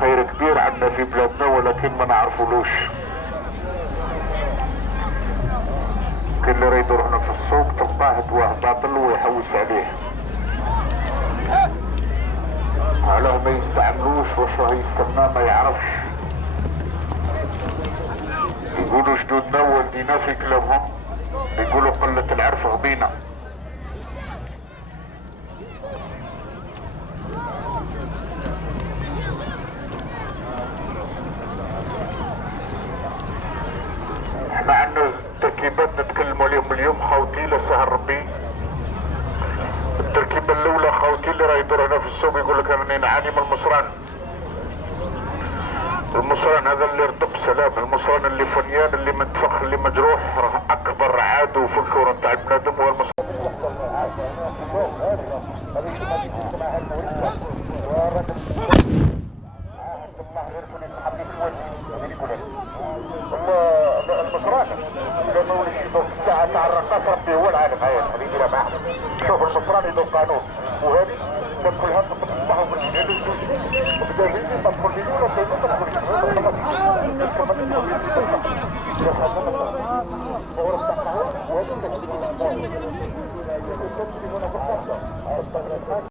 خير كبير عنا في بلادنا ولكن ما نعرفولوش. كل اللي راه يدور هنا في السوق تلقاه دواه باطل ويحوس عليه. علاه ما يستعملوش واش راه يسمى ما يعرفش. يقولوا جدودنا ووالدينا في كلامهم يقولوا قلة العرف غبينة. احنا عندنا تركيبات نتكلموا عليهم اليوم خوتي لا سهل ربي. التركيبة الأولى خوتي اللي راه يدور هنا في السوق يقول لك منين عالم المصران. المصران هذا اللي ردب سلام، المصران اللي فنيان اللي منتفخ اللي مجروح راه أكبر عدو في الكورة نتاع البنادم هو المصران. المصران لما ولي يدور الساعة تاع الرقاص ربي هو العالم. هاي حبيبي راه معاه. شوف المصران يدور قانون وهذه كلها تصبحوا بالجهل وبدا فيني تدخل لي ولا تدخل لي